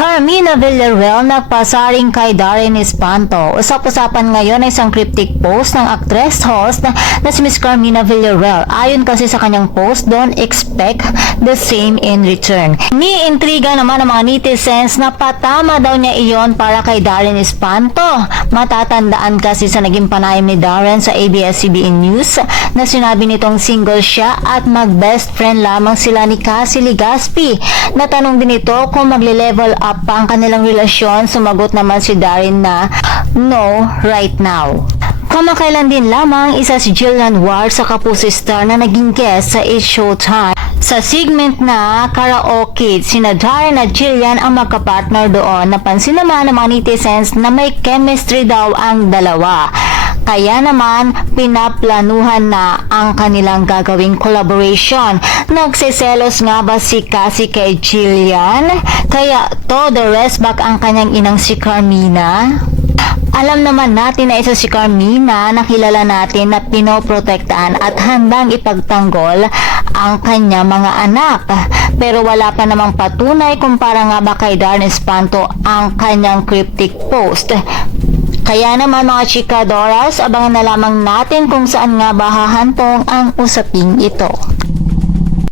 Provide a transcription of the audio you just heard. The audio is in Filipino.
Carmina Villarreal nagpasaring kay Darren Espanto. Usap-usapan ngayon ay isang cryptic post ng actress host na si Miss Carmina Villarreal. Ayon kasi sa kanyang post doon, expect the same in return. Ni-intriga naman ng mga netizens na patama daw niya iyon para kay Darren Espanto. Matatandaan kasi sa naging panayam ni Darren sa ABS-CBN News na sinabi nitong single siya at mag-best friend lamang sila ni Cassie Legaspi. Natanong din ito kung magle-level up pa ang kanilang relasyon. Sumagot naman si Darren na no right now. Kamakailan din lamang isa si Jillian Ward sa Kapuso Star na naging guest sa It's Showtime. Sa segment na karaoke, sina Darren at Jillian ang magkapartner doon. Napansin naman ng mga netizens na may chemistry daw ang dalawa. Kaya naman, pinaplanuhan na ang kanilang gagawing collaboration. Nagsiselos nga ba si Cassie kay Jillian? Kaya to the rest back ang kanyang inang si Carmina? Alam naman natin na isa si Carmina na kilala natin na pinoprotektaan at handang ipagtanggol ang kanya mga anak. Pero wala pa namang patunay kumpara nga ba kay Darren Espanto ang kanyang cryptic post. Kaya naman mga chikadoras, abangan na lamang natin kung saan nga ba hahantong ang usaping ito.